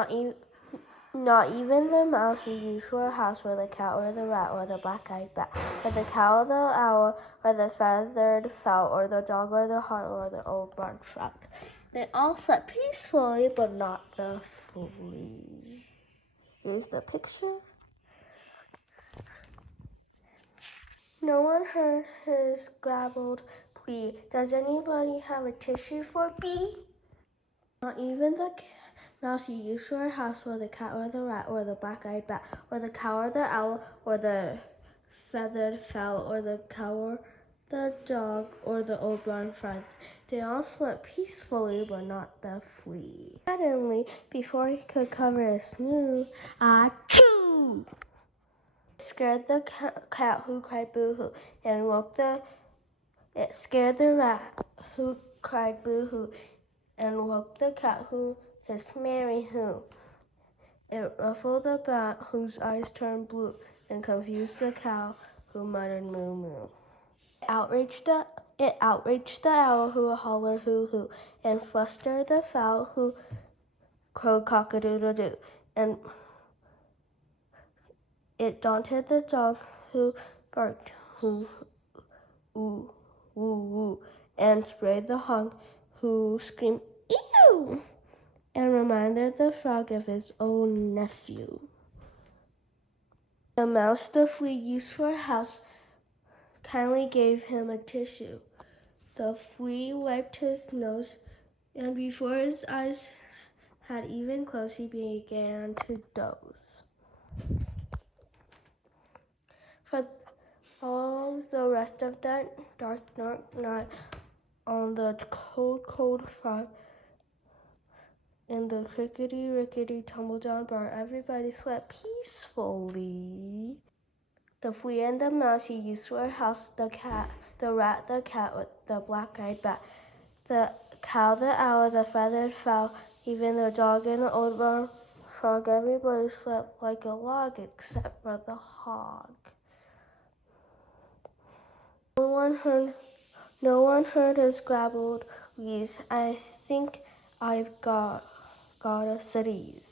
Not, e- Not even the mouse you use for a house, or the cat, or the rat, or the black-eyed bat, or the cow, the owl, or the feathered fowl, or the dog, or the hart, or the old barn frog. They all slept peacefully, but not the flea. Here's the picture. No one heard his garbled plea. Does anybody have a tissue for B? Not even the mouse you use for a house, or the cat, or the rat, or the black-eyed bat, or the cow, or the owl, or the feathered fowl, or the cow, or the dog, or the old barn frog. They all slept peacefully, but not the flea. Suddenly, before he could cover his snooze, achoo! It scared the cat, who cried boo-hoo, and it scared the rat, who cried boo-hoo, and woke the cat, who hissed Mary Who. It ruffled the bat, whose eyes turned blue, and confused the cow, who muttered moo moo. It outraged the owl, who hollered hoo hoo, and flustered the fowl, who crowed cock a doodle doo, and it daunted the dog, who barked hoo ooh woo woo, and sprayed the hog, who screamed ew, and reminded the frog of his own nephew. The mouse the flea used for a house kindly gave him a tissue. The flea wiped his nose, and before his eyes had even closed, he began to doze. For all the rest of that dark night, on the cold frog, in the rickety tumble-down barn, everybody slept peacefully. The flea and the mouse he used for a house, the cat, the rat, the cat, the black-eyed bat, the cow, the owl, the feathered fowl, even the dog and the old barn frog. Everybody slept like a log except for the hog. No one heard his grabbled wheeze. I think I've got a sneeze.